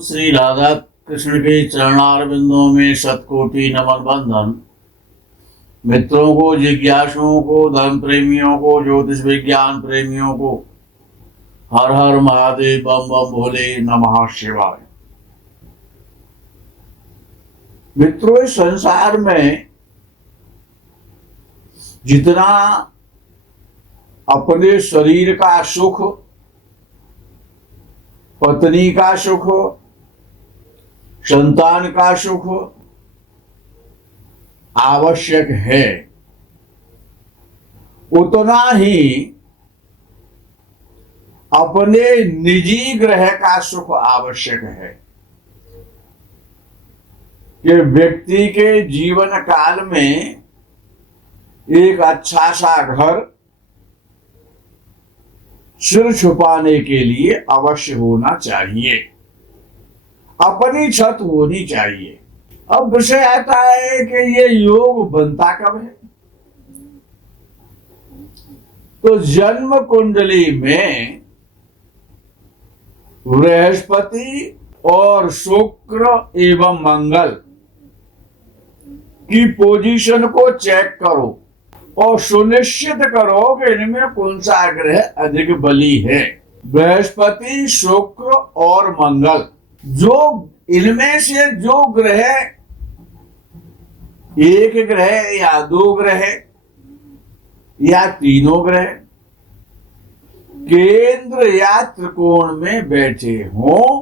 श्री राधा कृष्ण के चरणारविंदों में शतकोटि नमन बंधन। मित्रों को, जिज्ञासुओं को, धर्म प्रेमियों को, ज्योतिष विज्ञान प्रेमियों को हर हर महादेव, बम बम भोले, नमः शिवाय। मित्रों, इस संसार में जितना अपने शरीर का सुख, पत्नी का सुख, संतान का सुख आवश्यक है, उतना ही अपने निजी ग्रह का सुख आवश्यक है कि व्यक्ति के जीवन काल में एक अच्छा सा घर सिर छुपाने के लिए अवश्य होना चाहिए, अपनी छत होनी चाहिए। अब विषय आता है कि ये योग बनता कब है? तो जन्म कुंडली में बृहस्पति और शुक्र एवं मंगल की पोजीशन को चेक करो और सुनिश्चित करो कि इनमें कौन सा ग्रह अधिक बली है। बृहस्पति, शुक्र और मंगल, जो इनमें से जो ग्रह, एक ग्रह या दो ग्रह या तीनों ग्रह केंद्र या त्रिकोण में बैठे हों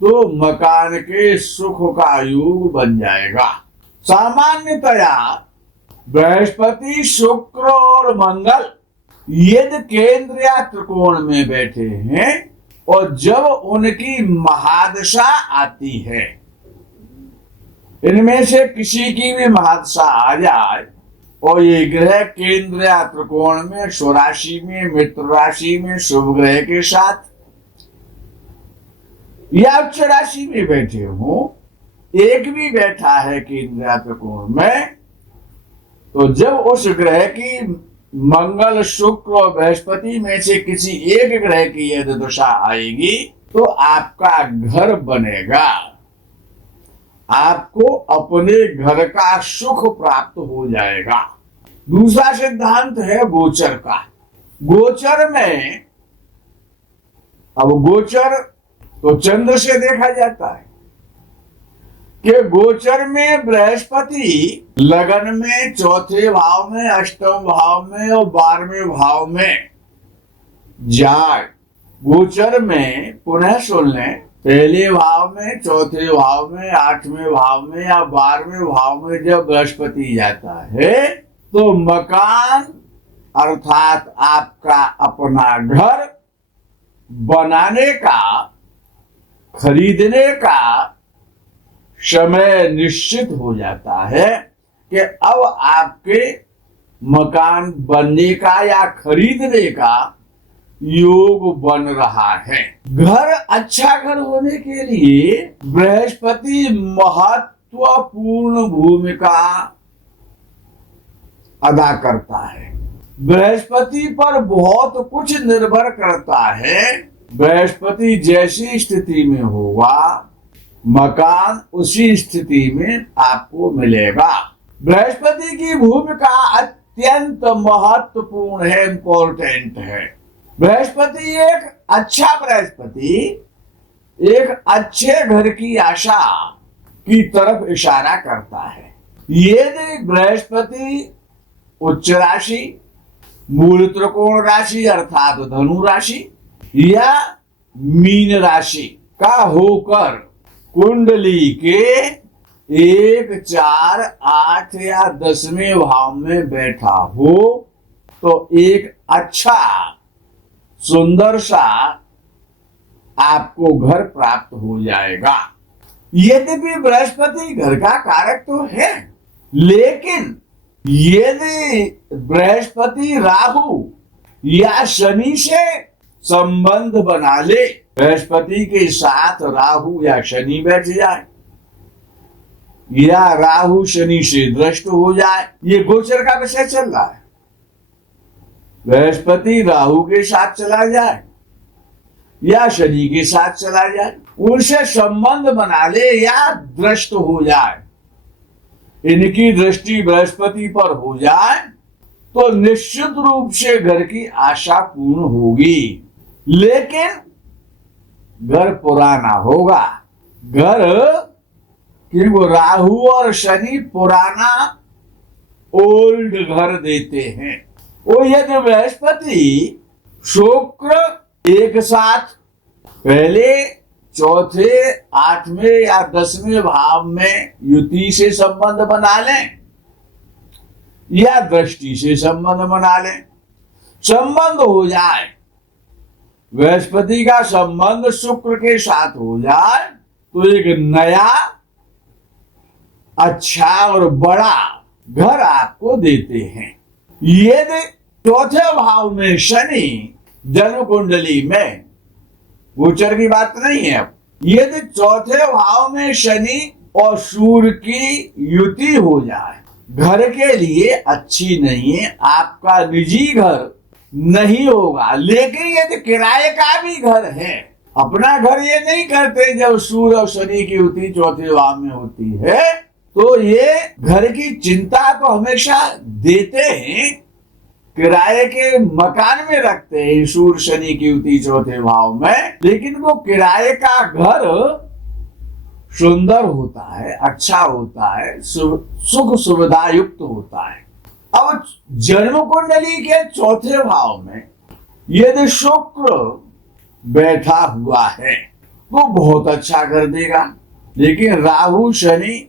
तो मकान के सुख का योग बन जाएगा। सामान्यतया बृहस्पति, शुक्र और मंगल यदि केंद्र या त्रिकोण में बैठे हैं और जब उनकी महादशा आती है, इनमें से किसी की भी महादशा आ जाए और ये ग्रह केंद्र या त्रिकोण में, स्वराशि में, मित्र राशि में, शुभ ग्रह के साथ या उच्च राशि में बैठे हो, एक भी बैठा है केंद्र या त्रिकोण में, तो जब उस ग्रह की मंगल, शुक्र और बृहस्पति में से किसी एक ग्रह की यदि दशा आएगी तो आपका घर बनेगा, आपको अपने घर का सुख प्राप्त हो जाएगा। दूसरा सिद्धांत है गोचर का। गोचर में, अब गोचर तो चंद्र से देखा जाता है कि गोचर में बृहस्पति लगन में, चौथे भाव में, अष्टम भाव में और 12वें भाव में जाए। गोचर में पुनः सुन लें, पहले भाव में, चौथे भाव में, 8वें भाव में या 12वें भाव में जब बृहस्पति जाता है तो मकान अर्थात आपका अपना घर बनाने का, खरीदने का समय निश्चित हो जाता है कि अब आपके मकान बनने का या खरीदने का योग बन रहा है। घर, अच्छा घर होने के लिए बृहस्पति महत्वपूर्ण भूमिका अदा करता है। बृहस्पति पर बहुत कुछ निर्भर करता है। बृहस्पति जैसी स्थिति में होगा, मकान उसी स्थिति में आपको मिलेगा। बृहस्पति की भूमिका अत्यंत महत्वपूर्ण है, इंपॉर्टेंट है। बृहस्पति एक अच्छे घर की आशा की तरफ इशारा करता है। यदि बृहस्पति उच्च राशि, मूल त्रिकोण राशि अर्थात धनु राशि या मीन राशि का होकर कुंडली के 1, 4, 8 या 10वें भाव में बैठा हो तो एक अच्छा सुंदर सा आपको घर प्राप्त हो जाएगा। यद्यपि बृहस्पति घर का कारक तो है, लेकिन यदि बृहस्पति राहु या शनि से संबंध बना ले, बृहस्पति के साथ राहु या शनि बैठ जाए या राहु शनि से दृष्ट हो जाए, ये गोचर का विषय चल रहा है। बृहस्पति राहु के साथ चला जाए या शनि के साथ चला जाए, उनसे संबंध बना ले या दृष्ट हो जाए, इनकी दृष्टि बृहस्पति पर हो जाए तो निश्चित रूप से घर की आशा पूर्ण होगी। लेकिन घर पुराना होगा। घर क्योंकि राहु और शनि पुराना ओल्ड घर देते हैं। वो यदि बृहस्पति शुक्र एक साथ पहले चौथे 8वें या 10वें भाव में युति से संबंध बना लें या दृष्टि से संबंध बना लें, संबंध हो जाए, बृहस्पति का संबंध शुक्र के साथ हो जाए तो एक नया अच्छा और बड़ा घर आपको देते हैं। यदि चौथे भाव में शनि जन्म कुंडली में, गोचर की बात नहीं है, अब यदि चौथे भाव में शनि और सूर्य की युति हो जाए, घर के लिए अच्छी नहीं है, आपका निजी घर नहीं होगा। लेकिन यदि किराए का भी घर है, अपना घर ये नहीं करते जब सूर्य और शनि की युति चौथे भाव में होती है, तो ये घर की चिंता तो हमेशा देते हैं, किराए के मकान में रखते हैं सूर्य शनि की युति चौथे भाव में, लेकिन वो किराए का घर सुंदर होता है, अच्छा होता है, सुख सुविधा युक्त होता है। अब जन्म कुंडली के चौथे भाव में यदि शुक्र बैठा हुआ है तो बहुत अच्छा कर देगा। लेकिन राहु शनि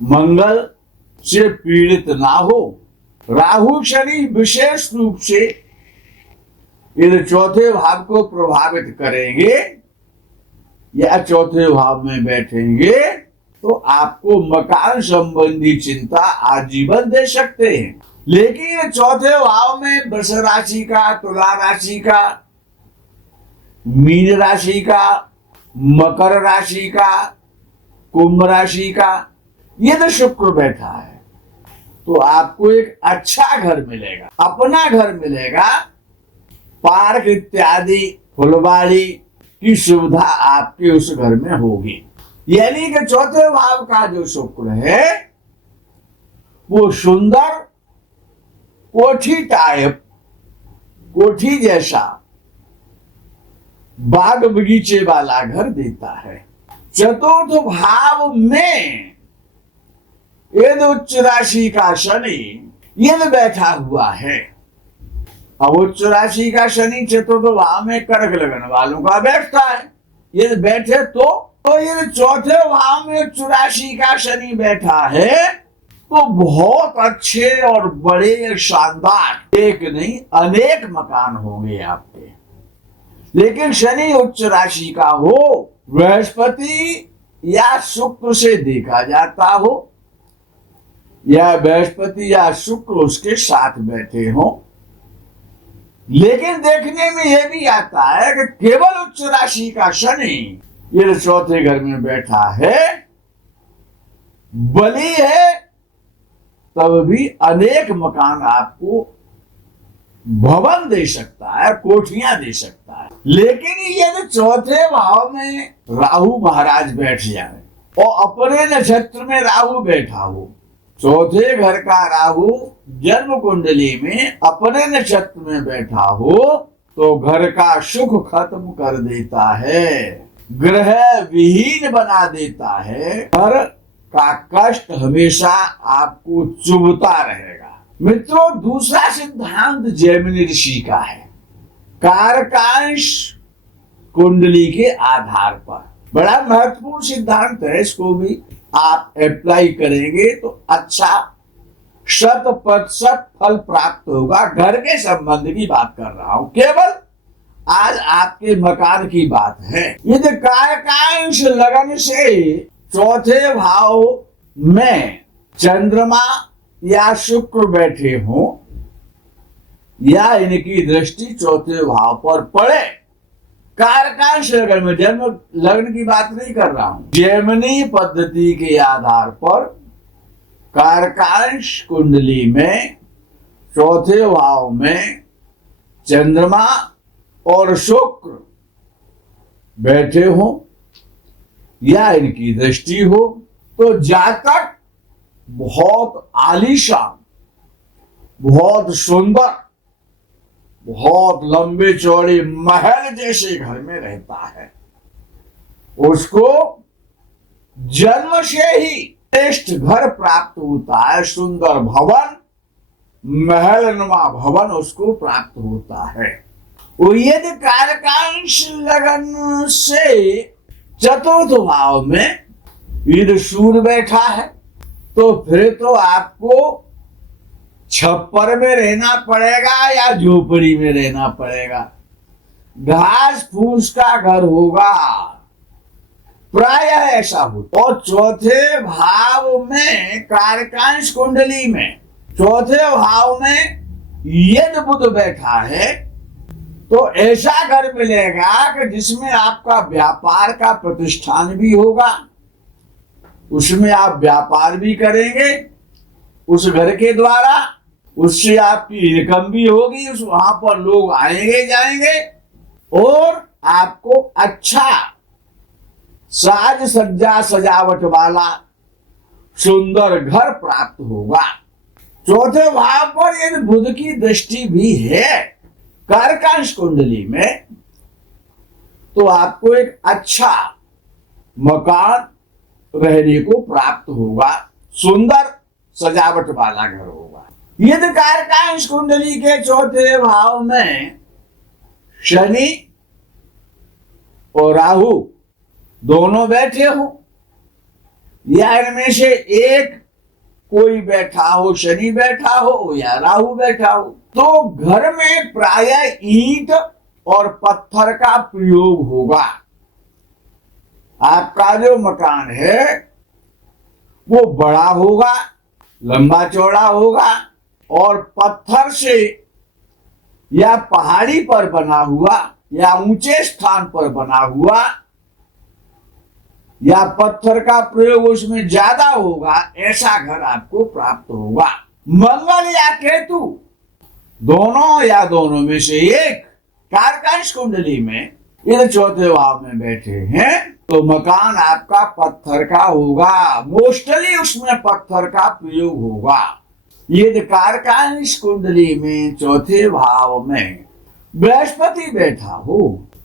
मंगल से पीड़ित ना हो। राहु शनि विशेष रूप से यदि चौथे भाव को प्रभावित करेंगे या चौथे भाव में बैठेंगे तो आपको मकान संबंधी चिंता आजीवन दे सकते हैं। लेकिन चौथे भाव में वृष राशि का, तुला राशि का, मीन राशि का, मकर राशि का, कुंभ राशि का यदि शुक्र बैठा है तो आपको एक अच्छा घर मिलेगा, अपना घर मिलेगा, पार्क इत्यादि फुलवाड़ी की सुविधा आपके उस घर में होगी। यानी कि चौथे भाव का जो शुक्र है वो सुंदर कोठी टाइप, कोठी जैसा बाग बगीचे वाला घर देता है। चतुर्थ भाव में यदि उच्च राशि का शनि यदि बैठा हुआ है, अब उच्च राशि का शनि चतुर्थ भाव में कर्क लगन वालों का बैठता है, यदि बैठे तो यदि चौथे भाव में उच्च राशि का शनि बैठा है तो बहुत अच्छे और बड़े शानदार एक नहीं अनेक मकान होंगे आपके। लेकिन शनि उच्च राशि का हो, बृहस्पति या शुक्र से देखा जाता हो, या बृहस्पति या शुक्र उसके साथ बैठे हो। लेकिन देखने में यह भी आता है कि केवल उच्च राशि का शनि ये चौथे घर में बैठा है, बली है, तब भी अनेक मकान आपको भवन दे सकता है, कोठियां दे सकता है। लेकिन यदि चौथे भाव में राहु महाराज बैठ जाए और अपने नक्षत्र में राहु बैठा हो, चौथे घर का राहु जन्म कुंडली में अपने नक्षत्र में बैठा हो तो घर का सुख खत्म कर देता है, ग्रह विहीन बना देता है, घर का कष्ट हमेशा आपको चुभता रहेगा। मित्रों, दूसरा सिद्धांत जैमिनी ऋषि का है, कारकांश कुंडली के आधार पर। बड़ा महत्वपूर्ण सिद्धांत है, इसको भी आप अप्लाई करेंगे तो अच्छा 100% फल प्राप्त होगा। घर के संबंध की बात कर रहा हूं, केवल आज आपके मकान की बात है। यदि कारकांश लगन से चौथे भाव में चंद्रमा या शुक्र बैठे हो या इनकी दृष्टि चौथे भाव पर पड़े, कारकांश लगन में, जन्म लगन की बात नहीं कर रहा हूं, जैमिनी पद्धति के आधार पर कारकांश कुंडली में चौथे भाव में चंद्रमा और शुक्र बैठे हो या इनकी दृष्टि हो तो जातक बहुत आलीशान, बहुत सुंदर, बहुत लंबे चौड़े महल जैसे घर में रहता है। उसको जन्म से ही श्रेष्ठ घर प्राप्त होता है, सुंदर भवन, महलनुमा भवन उसको प्राप्त होता है। और यदि कारकांश लगन से चतुर्थ भाव में यदि सूर्य बैठा है तो फिर तो आपको छप्पर में रहना पड़ेगा या झोपड़ी में रहना पड़ेगा, घास फूस का घर होगा, प्राय ऐसा हो। और चौथे भाव में कारकांश कुंडली में चौथे भाव में यदि बुध बैठा है तो ऐसा घर मिलेगा कि जिसमें आपका व्यापार का प्रतिष्ठान भी होगा, उसमें आप व्यापार भी करेंगे उस घर के द्वारा, उससे आपकी इनकम भी होगी, उस वहां पर लोग आएंगे जाएंगे और आपको अच्छा साज सज्जा सजावट वाला सुंदर घर प्राप्त होगा। चौथे भाव पर यदि बुध की दृष्टि भी है कारकांश कुंडली में तो आपको एक अच्छा मकान रहने को प्राप्त होगा, सुंदर सजावट वाला घर होगा। यदि कारकांश कुंडली के चौथे भाव में शनि और राहु दोनों बैठे हो या इनमें से एक कोई बैठा हो, शनि बैठा हो या राहु बैठा हो, तो घर में प्रायः ईंट और पत्थर का प्रयोग होगा। आपका जो मकान है वो बड़ा होगा, लंबा चौड़ा होगा और पत्थर से या पहाड़ी पर बना हुआ या ऊंचे स्थान पर बना हुआ या पत्थर का प्रयोग उसमें ज्यादा होगा, ऐसा घर आपको प्राप्त होगा। मंगल या केतु दोनों या दोनों में से एक कारकांश कुंडली में यदि चौथे भाव में बैठे हैं तो मकान आपका पत्थर का होगा, मोस्टली उसमें पत्थर का प्रयोग होगा। यदि कारकांश कुंडली में चौथे भाव में बृहस्पति बैठा हो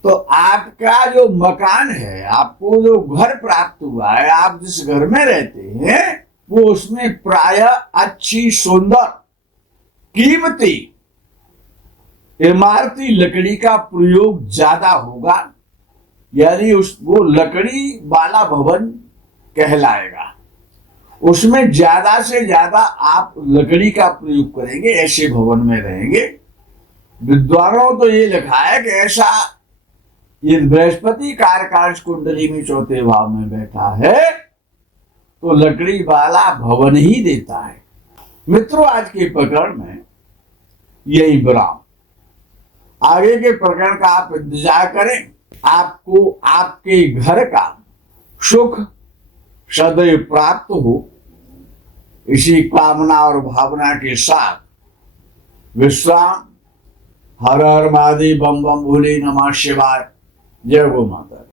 तो आपका जो मकान है, आपको जो घर प्राप्त हुआ है, आप जिस घर में रहते हैं वो उसमें प्रायः अच्छी सुंदर कीमती इमारती लकड़ी का प्रयोग ज्यादा होगा, यानी वो लकड़ी वाला भवन कहलाएगा। उसमें ज्यादा से ज्यादा आप लकड़ी का प्रयोग करेंगे, ऐसे भवन में रहेंगे। विद्वानों तो ये लिखा है कि ऐसा ये बृहस्पति कारकांश कुंडली में चौथे भाव में बैठा है तो लकड़ी वाला भवन ही देता है। मित्रों, आज के प्रकरण में यही विराम। आगे के प्रकरण का आप इंतजार करें। आपको आपके घर का सुख सदैव प्राप्त हो, इसी कामना और भावना के साथ विश्राम। हर हर महादेव, बम बम भोले, नमः शिवाय। जय गो माता।